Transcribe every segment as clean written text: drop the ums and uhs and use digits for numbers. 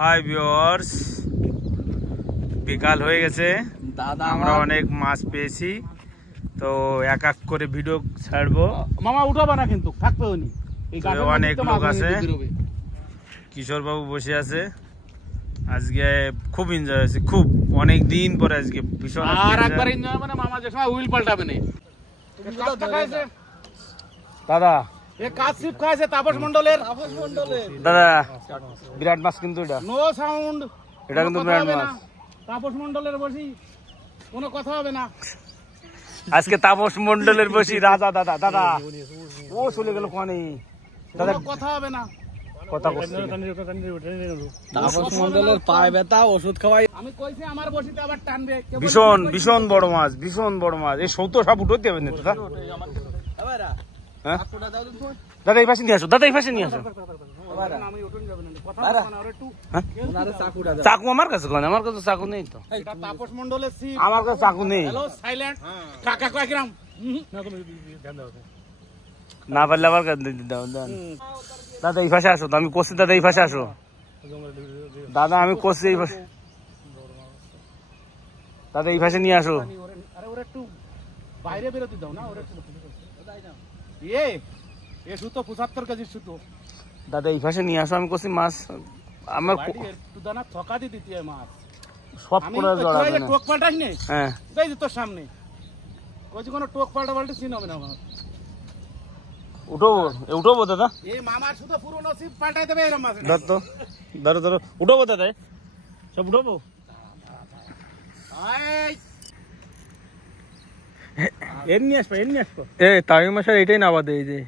Hi viewers, বিকাল হয়ে গেছে, আমরা অনেক মাছ পেয়েছি, তো এক এক করে ভিডিও ছাড়বো। মামা উঠাবা না কিন্তু, থাকবে উনি। অনেক লোক আছে, কিশোর বাবু বসে আছে। আজকে খুব এনজয় হয়েছে, খুব অনেক দিন পরে আজকে ভীষণ। আর একবার এনজয় মানে মামা যে সময় উইল পাল্টাবে না। দাদা কাশিপ খাইছে তাপস মন্ডলের। দাদা বিরাট মাছ কিন্তু এটা, নো সাউন্ড, এটা কিন্তু বিরাট মাছ। তাপস মন্ডলের বসি, কোনো কথা হবে না আজকে। তাপস মন্ডলের বসি রাজা। দাদা দাদা ও চলে গেল, কোনে দাদা কথা হবে না। কথা বলছি, তাপস মন্ডলের পায়ে ব্যথা, ওষুধ খাওয়াই। আমি কইছি আমার বসিতে আবার টানবে। ভীষণ ভীষণ বড় মাছ, ভীষণ বড় মাছ। এই সৌতো সব উঠতে হবে না দাদা। হ্যাঁ দাদা এই পাশে নিয়ে আসো, দাদা এই পাশে নিয়ে আসো। চাকু আমার কাছে কোন? আমার কাছে চাকু নেই তো। তাপস মন্ডলের সিপ, আমার কাছে চাকু নেই। হ্যালো সাইলেন্ট কাকা কয় গ্রাম না পারলে আবার দাও। দাদা এই পাশে আসো তো, আমি করছি। দাদা এই পাশে আসো, দাদা আমি করছি এই পাশে। দাদা এই পাশে নিয়ে আসো। আরে ওরা একটু বাইরে বেরোতে দাও না, ওরা একটু এ সুতো 75 কেজি সুতো। দাদা এই পাশে নিয়ে আসো, আমি করছি মাছ আমার একটু দানা থকা দিয়ে দিতে হয় মাছ সব করে জড়াবে না। টোক পাল্টাস নে, হ্যাঁ এই যে তোর সামনে কইছি কোনো টোক পাল্টা সিন হবে না। উঠবো দাদা। এই মামার শুধু পুরো নসিব পাল্টাই দেবে এরকম মাছ। ধর তো, ধরো উঠবো দাদা, সব উঠবো। এমনি আসবো। এ তামিম মশাই এটাই নাবা দেয় যে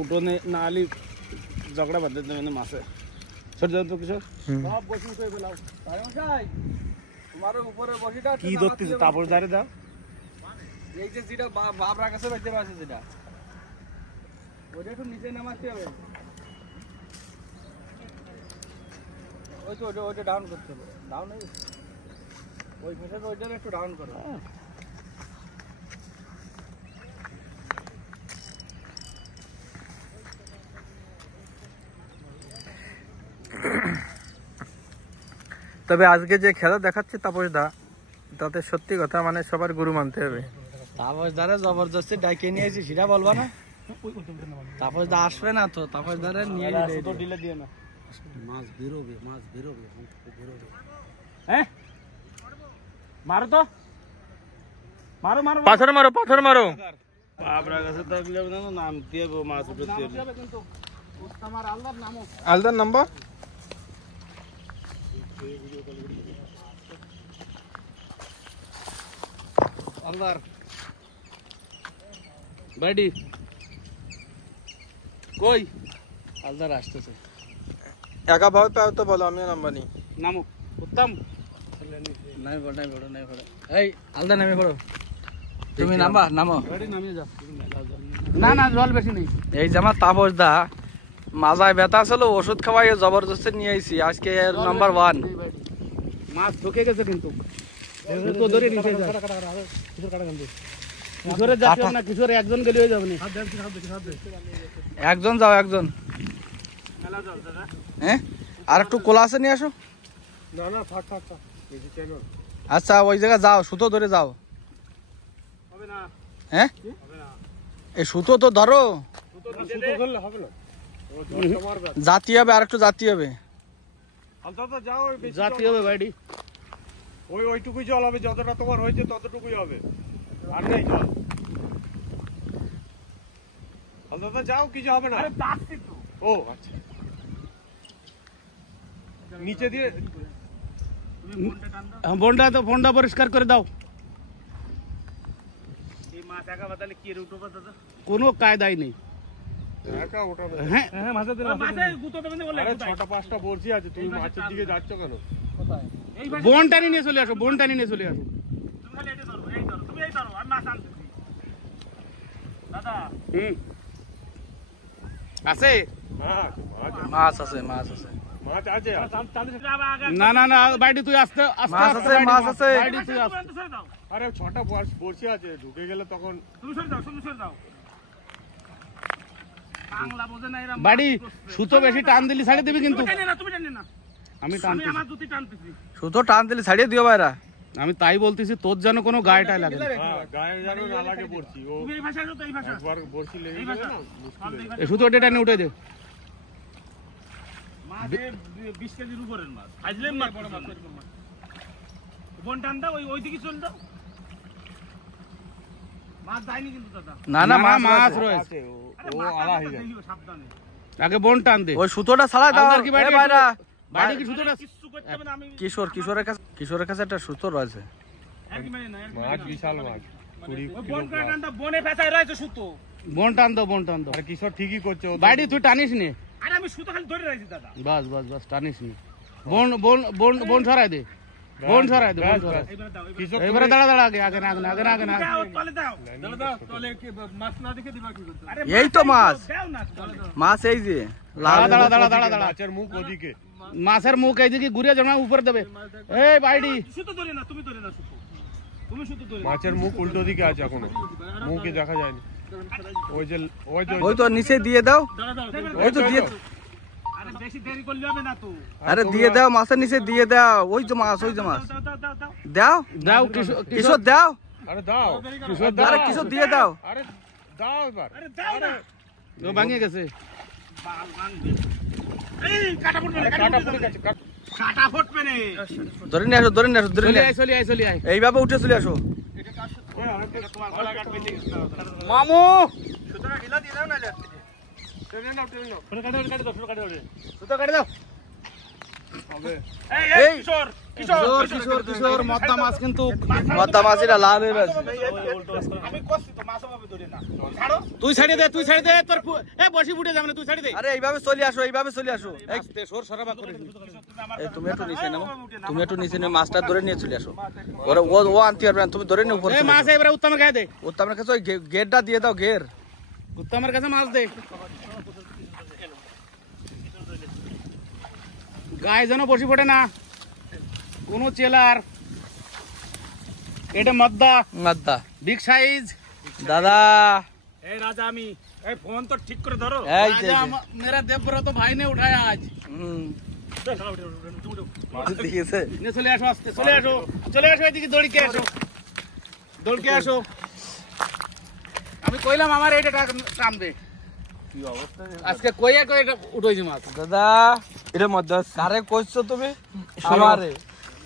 উঠোনে না আলি ঝগড়া বাদ দেবে মাছে। ছোট তো কিছু কি ধরতেছে? তারপর দাঁড়ে দাও। এই যে যেটা বাবরা কাছে রাখতে পারছে, যেটা ওটা একটু নিচে নামাতে হবে। ওই তো ওইটা ডাউন করতে হবে। ডাউন ওই ফেসে ওইটা একটু ডাউন করো। তবে আজকে যে খেলা দেখাচ্ছে তাপস দা, তাতে সত্যি কথা মানে সবার গুরু মানতে হবে। তাপস দারে জবরদস্তি ডাইকে নিয়ে এসেছি, সেটা বলবা না। তাপস দা আসবে না তো, তাপস দারে নিয়ে দিলে দিয়ে না। মাছ বেরোবে। হ্যাঁ মারো তো, মারো পাথর মারো। বাবরা কাছে থাকলে না, নাম দিয়ে মাছ উঠতে হবে কিন্তু আমার আল্লাহর নামও আলদার নাম্বার। আল্লাহর বাড়ি কই? আলদার আসতেছে। একা ভাবে পাও তো বলো, আমি নাম্বার নিই। নামো উত্তম। নাই বড় এই আলদা নামে পড়ো তুমি। নামো গাড়ি নামিয়ে যাও। না জল বেশি নেই। এই যে আমার তাপস দা মাজায় ব্যথা ছিল, ওষুধ খাওয়াই জবরদস্তি নিয়ে আইছি। আজকে নাম্বার 1 মাছ ঢুকে গেছে কিন্তু তো ধরে নিচে যা। কিশোরে যাচ্ছে না, কিশোরে একজন গেলে হয়ে যাবে না। একজন যাও, একজন। হ্যাঁ আর একটু কোলাসে নিয়ে আসো। না থাক। আচ্ছা ওই জায়গায় যাও, সুতো ধরে যাও। হ্যাঁ এই সুতো তো ধরো, জাতি হবে, আর একটু জাতি হবে। জাতি হবে ভাইডি, ওইটুকুই জল হবে, যতটা তোমার হয়েছে ততটুকুই হবে, আর নেই জল। দাদা যাও, কিছু হবে না। ও আচ্ছা, নিচে দিয়ে ফোনটা পরিষ্কার করে দাও। কোনো কায়দাই নেই। ছটা 5টা বড়শি আছে, তুমি মাছের দিকে যাচ্ছ কেন? বোন টানি নিয়ে চলে আসো, বোন টানি নিয়ে চলে আসো। আছে মাছ আছে। না বাইডি তুই আসতে, মাছ আছে। বাইডি তুই আসতে। আরে 6টা বড়শি আছে, ঢুকে গেলে তখন তুমি সরে যাও বাংলা বোঝে না এরা। বাড়ি সুতো বেশি টান দিলি ছাড়ে দিবি কিন্তু। তুমি জানি না আমি আমি আমার দুটি টানতেছি। সুতো টান দিলি ছাড়িয়ে দিও ভাইরা। আমি তাই বলতেছি, তোর যেন কোনো গায়েটাই লাগে না। গায়ে যেন না লাগে বড়শি। ও তুমি এই ভাষা তো এই ভাষা একবার বড়শি লেগে গেলে না মুশকিল হয়ে যায়। এই সুতো টেনে উঠে দে। মাছ 20 কেজির উপরের মাছ আজলে মাছ বড় মাছ এরকম মাছ। বোন টান দাও, ওই দিকে চল দাও। মাছ যায়নি কিন্তু দাদা। না না মাছ রয়েছে। আছে, ও আলা হয়ে যায়। সাবধানে আগে বোন টান দে। ওই সুতোটা ছাড়া দাও আন্দার কি বাইরে এ ভাইরা। বাইরে কি সুতোটা কিছু করতে হবে না। আমি কিশোরের কাছে একটা সুতো রয়েছে। একই মানে না মাছ বিশাল মাছ, 20 ওই বোন করে টান দাও, বনে ফেসায় রয়েছে সুতো। বোন টান দাও। আরে কিশোর ঠিকই করছে। ও বাইরে তুই টানিস নে। আরে আমি সুতো খালি ধরে রাখছি দাদা। বাস টানিস নে। বোন ছড়াই দে। বোন ছড়াই দে। এবারে দাও, কিশোর এবারে দাঁড়া আগে না। দাও তলে দাও। দাও তলে কি মাছ না দেখে দিবা কি করতে? আরে এই তো মাছ। দাও না তলে দাও। মাছ এই যে দাঁড়া। মাছের মুখ ওদিকে। মাছের মুখ এইদিকে ঘুরে জমা উপরে দেবে। এই বাইডি সুতো ধরে না, তুমি ধরে না সুতো। তুমি সুতো ধরে না। মাছের মুখ উল্টো দিকে আছে এখনো, মুখে দেখা যায়নি। ওই তো নিচে দিয়ে দাও। দাও। ওই তো দিয়ে আরে বেশি দেরি করলে হবে না তো। আরে দিয়ে দাও, মাছের নিচে দিয়ে দাও। ওই যে মাছ দাও কিশোর দাও। আরে দাও আরে কিশোর দিয়ে দাও। আরে দাও এবার। আরে দাও না। ও ভাঙে গেছে। বাল ভাঙবে। এই কাটা ফুটবে না, কাটা পড়ে গেছে। কাটা ফুটবে না। ধরে নিয়ে আসো। চলে আয়। এইভাবে উঠে চলে আসো। এটা তোমার গলা কাটবে ঠিক আছে। মামু সুতরাং ঢিলা দিয়ে দাও না যা। টেনে নাও। ফোন কাটে দাও। সুতো কাটে দাও। এই কিশোর মদ্দা মাছ কিন্তু মদ্দা মাছ এটা লাল হয়ে গেছে। আমি কষ্ট তো মাছ হবে ধরে না। ছাড়ো। তুই ছাড়িয়ে দে তোর এ বসি ফুটে যাবে না, তুই ছাড়িয়ে দে। আরে এইভাবে চলে আসো এই সর সরাবা করে এই তুমি একটু নিচে নাও মাছটা ধরে নিয়ে চলে আসো। ও আনতে পারবে না, তুমি ধরে নিয়ে উপরে এই মাছ এবারে উত্তমের গায়ে দে। উত্তমের কাছে ওই গেটটা দিয়ে দাও। উত্তমের কাছে মাছ দে। গায়ে যেন বসি ফোটে না কোন চেলার। এটা মদ্দা বিগ সাইজ দাদা। এই রাজা আমি এই ফোন তো ঠিক করে ধরো। রাজা মেরা দেবব্রত ভাই ने उठाया आज। চলে আসো এদিকে দৌড় কে আসো। আমি কইলাম আমার এটা টানবে। কি অবস্থা আজকে কইয়া উঠাইছি মাছ দাদা। এর মধ্যে কারে কইছো তুমি? আমারে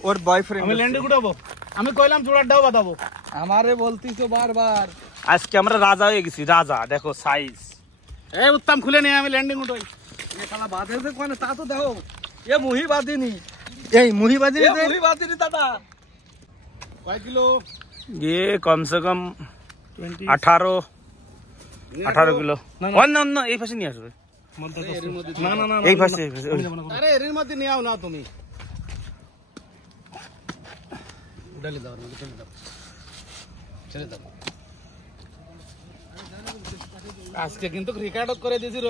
ওর বয়ফ্রেন্ড। আমি ল্যান্ডে উঠাবো। আমি কইলাম জোড়াটাও বাঁধাবো। আমারে বলতিছো বারবার। আজকে আমরা রাজা হয়ে গেছি। রাজা দেখো সাইজ। এই উত্তম খুলে নে, আমি ল্যান্ডিং উঠাই। এ শালা বাঁধেছে কোনে তা তো দেখো। এ মুহি বাঁধিনি দাদা। কয় কিলো? ये कम से कम 18 কিলো। না এই পাশে নিয়ে আসবে। না এই পাশে। আরে এর মধ্যে নিয়ে আও না তুমি। উঠালি দাও ছেড়ে দাও। আজকে কিন্তু রেকর্ড করে দিয়েছি।